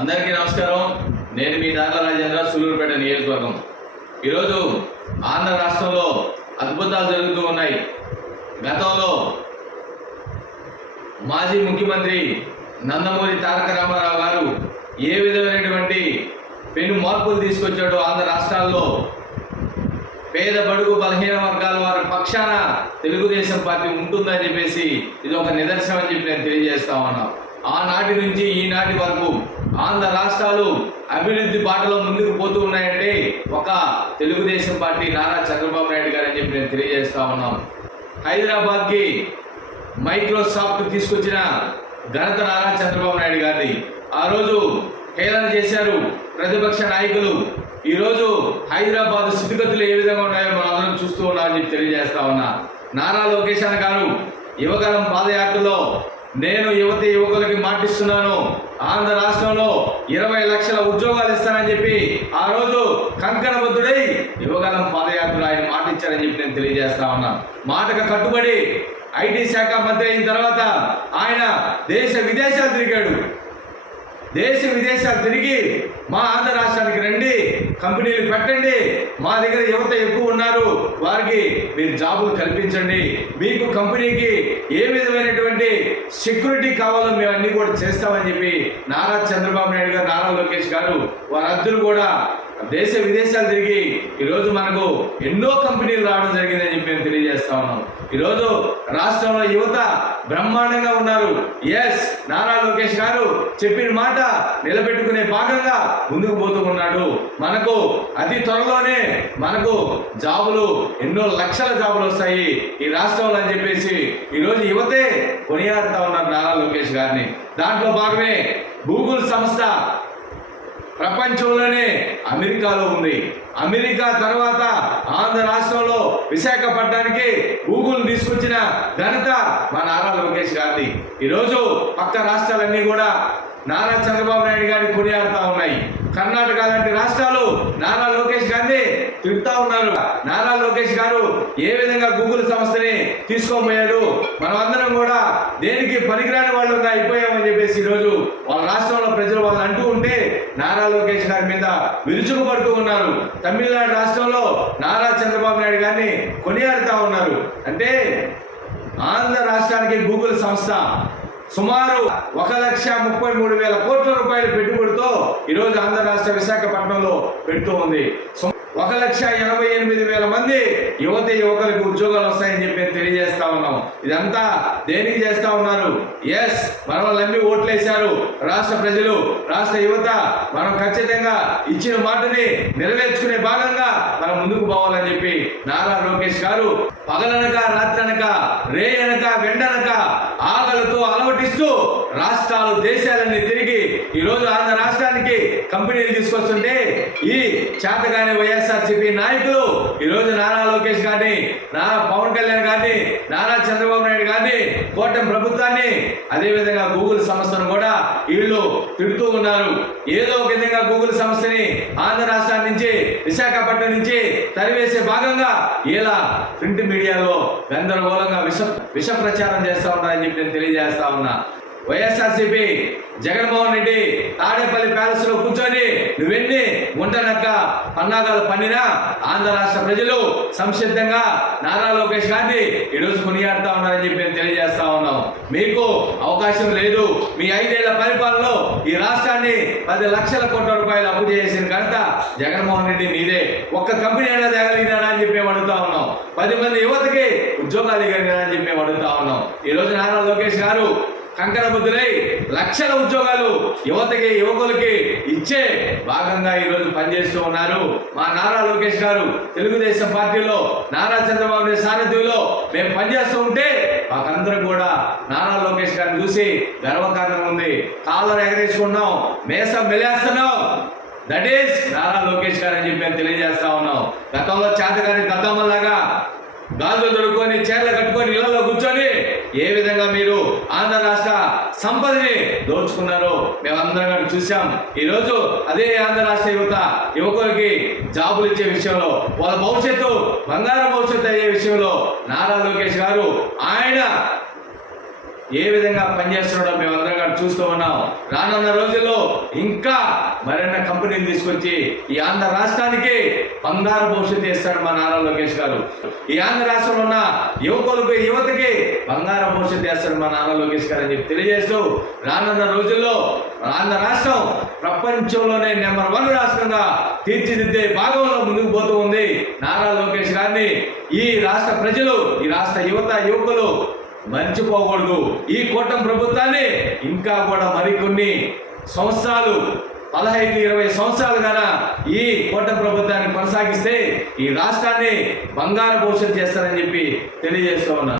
అందరికీ నమస్కారం. నేను మీ దాంట్లో రాజేంద్ర సూలూరుపేట నియోజకవర్గం. ఈరోజు ఆంధ్ర రాష్ట్రంలో అద్భుతాలు జరుగుతూ ఉన్నాయి. గతంలో మాజీ ముఖ్యమంత్రి నందమూరి తారక రామారావు గారు ఏ విధమైనటువంటి పెను మార్పులు తీసుకొచ్చాడో ఆంధ్ర రాష్ట్రాల్లో పేద బడుగు బలహీన వర్గాల వారి పక్షాన తెలుగుదేశం పార్టీ ఉంటుందని చెప్పేసి ఇది ఒక నిదర్శనం అని చెప్పి నేను తెలియజేస్తా ఉన్నాను. ఆనాటి నుంచి ఈనాటి వరకు ఆంధ్ర రాష్ట్రాలు అభివృద్ధి బాటలో ముందుకు పోతూ ఉన్నాయంటే ఒక తెలుగుదేశం పార్టీ నారా చంద్రబాబు నాయుడు గారు అని చెప్పి నేను తెలియజేస్తా ఉన్నాం. హైదరాబాద్కి మైక్రోసాఫ్ట్ తీసుకొచ్చిన ఘనత నారా చంద్రబాబు నాయుడు గారిది. ఆ రోజు హేళన చేశారు ప్రతిపక్ష నాయకులు. ఈరోజు హైదరాబాద్ స్థితిగతులు ఏ విధంగా ఉన్నాయో మనం అందరం చూస్తూ ఉన్నామని చెప్పి తెలియజేస్తా ఉన్నా. నారా లోకేష్ గారు యువగలం పాదయాత్రలో నేను యువతి యువకులకి మాటిస్తున్నాను. ఆంధ్ర రాష్ట్రంలో ఇరవై లక్షల ఉద్యోగాలు ఇస్తానని చెప్పి ఆ రోజు కంకణబద్ధుడై యువగలం పాదయాత్ర ఆయన మాటిచ్చారని చెప్పి నేను తెలియజేస్తా ఉన్నా. మాటకు కట్టుబడి ఐటీ శాఖ మంత్రి అయిన తర్వాత ఆయన దేశ విదేశాలు తిరిగాడు. దేశ విదేశాలు తిరిగి మా ఆంధ్ర రాష్ట్రానికి రండి కంపెనీలు పెట్టండి. మా దగ్గర యువత ఎక్కువ ఉన్నారు. వారికి మీరు జాబులు కల్పించండి. మీకు కంపెనీకి ఏ విధమైనటువంటి సెక్యూరిటీ కావాలో మేము అన్ని కూడా చేస్తామని చెప్పి నారా చంద్రబాబు నాయుడు గారు నారా లోకేష్ గారు వారందరూ కూడా దేశ విదేశాలు తిరిగి ఈరోజు మనకు ఎన్నో కంపెనీలు రావడం జరిగిందని చెప్పి మేము తెలియజేస్తా ఉన్నాం ఈరోజు రాష్ట్రంలో యువత బ్రహ్మాండంగా ఉన్నారు. ఎస్ నారా లోకేష్ గారు చెప్పిన మాట నిలబెట్టుకునే భాగంగా ముందుకు పోతూ ఉన్నాడు. మనకు అతి త్వరలోనే మనకు జాబులు ఎన్నో లక్షల జాబులు వస్తాయి ఈ రాష్ట్రంలో అని చెప్పేసి ఈరోజు యువతే కొనియాడుతా ఉన్నారు నారా లోకేష్ గారిని. దాంట్లో భాగమే గూగుల్ సంస్థ ప్రపంచంలోనే అమెరికాలో ఉంది. అమెరికా తర్వాత ఆంధ్ర రాష్ట్రంలో విశాఖపట్నానికి గూగుల్ తీసుకొచ్చిన ఘనత మా నారా లోకేష్ గారిది. ఈరోజు పక్క రాష్ట్రాలన్నీ కూడా నారా చంద్రబాబు నాయుడు గారిని కొనియాడుతూ ఉన్నాయి. కర్ణాటక లాంటి రాష్ట్రాలు నారా లోకేష్ గారిని తిడుతా ఉన్నారు. నారా లోకేష్ గారు ఏ విధంగా గూగుల్ సంస్థని తీసుకోబోయాడు? మనమందరం కూడా దేనికి పనికిరాని వాళ్ళుగా అయిపోయామని చెప్పేసి ఈరోజు వాళ్ళ రాష్ట్రంలో ప్రజలు వాళ్ళు అంటూ ఉంటే నారా లోకేష్ గారి మీద విరుచుకుపడుతూ ఉన్నారు. తమిళనాడు రాష్ట్రంలో నారా చంద్రబాబు నాయుడు గారిని కొనియాడుతూ ఉన్నారు. అంటే ఆంధ్ర రాష్ట్రానికి గూగుల్ సంస్థ సుమారు ఒక లక్ష ముప్పై మూడు వేల కోట్ల రూపాయల పెట్టుబడితో ఈరోజు ఆంధ్ర రాష్ట్ర విశాఖపట్నంలో పెడుతూ ఉంది. ఒక లక్ష ఎనభై ఎనిమిది వేల మంది యువత యువకులకు ఉద్యోగాలు వస్తాయని చెప్పి తెలియజేస్తా ఉన్నాం. ఇదంతా దేనికి చేస్తా ఉన్నారు? ఎస్ మనం నమ్మి ఓట్లేశారు రాష్ట్ర ప్రజలు రాష్ట్ర యువత. మనం ఖచ్చితంగా ఇచ్చిన మాటని నెరవేర్చుకునే భాగంగా మనం ముందుకు పోవాలని చెప్పి నారా లోకేష్ గారు పగలనక రాత్రనక రే అనక వెండనక ఆకలతో అలవటిస్తూ రాష్ట్రాలు దేశాలన్నీ తిరిగి ఈరోజు ఆంధ్ర రాష్ట్రానికి కంపెనీలు తీసుకొస్తుంటే ఈ చేతగాని వైఎస్ఆర్సీపీ నాయకులు ఈరోజు నారా లోకేష్ గారిని నారా పవన్ కళ్యాణ్ గారిని నారా చంద్రబాబు నాయుడు గారిని కూటమి ప్రభుత్వాన్ని అదేవిధంగా గూగుల్ సంస్థను కూడా వీళ్ళు తిడుతూ ఉన్నారు. ఏదో ఒక విధంగా గూగుల్ సంస్థని ఆంధ్ర రాష్ట్రం నుంచి విశాఖపట్నం నుంచి తరివేసే భాగంగా ఇలా ప్రింట్ మీడియాలో గందరగోళంగా విష విష ప్రచారం చేస్తా ఉన్నారని చెప్పి నేను తెలియజేస్తా ఉన్నా. వైఎస్ఆర్సీపీ జగన్మోహన్ రెడ్డి తాడేపల్లి ప్యాలెస్లో కూర్చొని నువ్వెన్ని గుంటనక్క పన్నాగాలు పన్నినా ఆంధ్ర రాష్ట్ర ప్రజలు సంసిద్ధంగా నారా లోకేష్ గారిని ఈరోజు కొనియాడుతా ఉన్నారని చెప్పి నేను తెలియజేస్తా ఉన్నాం. మీకు అవకాశం లేదు. మీ ఐదేళ్ళ పరిపాలనలో ఈ రాష్ట్రాన్ని పది లక్షల కోట్ల రూపాయలు అప్పు చేసిన ఘనత జగన్మోహన్ రెడ్డి నీదే ఒక్క కంపెనీ అయినా తేగలిగినా అని చెప్పి మేము అడుగుతా ఉన్నాం. పది మంది యువతకి ఉద్యోగాలు ఇవ్వగలిగినా అని చెప్పి మేము అడుగుతా ఉన్నాం. ఈ రోజు నారా లోకేష్ గారు కంకర బుద్ధులై లక్షల ఉద్యోగాలు యువతకి యువకులకి ఇచ్చే భాగంగా ఈరోజు పనిచేస్తూ ఉన్నారు మా నారా లోకేష్ గారు. తెలుగుదేశం పార్టీలో నారా చంద్రబాబు నాయుడు సారథ్యంలో మేము పనిచేస్తూ ఉంటే మాకందరూ కూడా నారా లోకేష్ గారిని చూసి గర్వకారణం ఉంది. కాళ్ళను ఎగరేసుకున్నాం మేసం మెలేస్తున్నాం. దట్ ఈస్ నారా లోకేష్ గారు అని చెప్పి మేము తెలియజేస్తా ఉన్నాం. గతంలో చేతగాని దద్దమ్మలాగా గాజులు దొడుకొని చీరలు కట్టుకొని ఇళ్ళలో కూర్చొని ఏ విధంగా మీరు ఆంధ్ర రాష్ట్ర సంపదని దోచుకున్నారో మేమందరం కూడా చూసాం ఈరోజు అదే ఆంధ్ర రాష్ట్ర యువత యువకులకి జాబులు ఇచ్చే విషయంలో వాళ్ళ భవిష్యత్తు బంగారు భవిష్యత్తు అయ్యే విషయంలో నారా లోకేష్ గారు ఆయన ఏ విధంగా పనిచేస్తున్నాడో మేమందరం కూడా చూస్తూ ఉన్నాం. రానున్న రోజుల్లో ఇంకా మరిన్న కంపెనీలు తీసుకొచ్చి ఈ ఆంధ్ర రాష్ట్రానికి బంగారు భవిష్యత్తు ఇస్తాడు మా నారా లోకేష్ గారు. ఈ ఆంధ్ర రాష్ట్రంలో ఉన్న యువకులకు యువతకి బంగారు భవిష్యత్తు చేస్తాడు మా నారా లోకేష్ గారు అని చెప్పి తెలియజేస్తూ రానున్న రోజుల్లో ఆంధ్ర రాష్ట్రం ప్రపంచంలోనే నెంబర్ వన్ రాష్ట్రంగా తీర్చిదిద్దే భాగంలో ముందుకు పోతూ ఉంది. నారా లోకేష్ గారిని ఈ రాష్ట్ర ప్రజలు ఈ రాష్ట్ర యువత యువకులు మర్చిపోకూడదు. ఈ కూటమి ప్రభుత్వాన్ని ఇంకా కూడా మరికొన్ని సంవత్సరాలు పదహైదు ఇరవై సంవత్సరాలు గాన ఈ కూటమి ప్రభుత్వాన్ని కొనసాగిస్తే ఈ రాష్ట్రాన్ని బంగారు భవిష్యత్తు చేస్తారని చెప్పి తెలియజేస్తూ ఉన్నాను.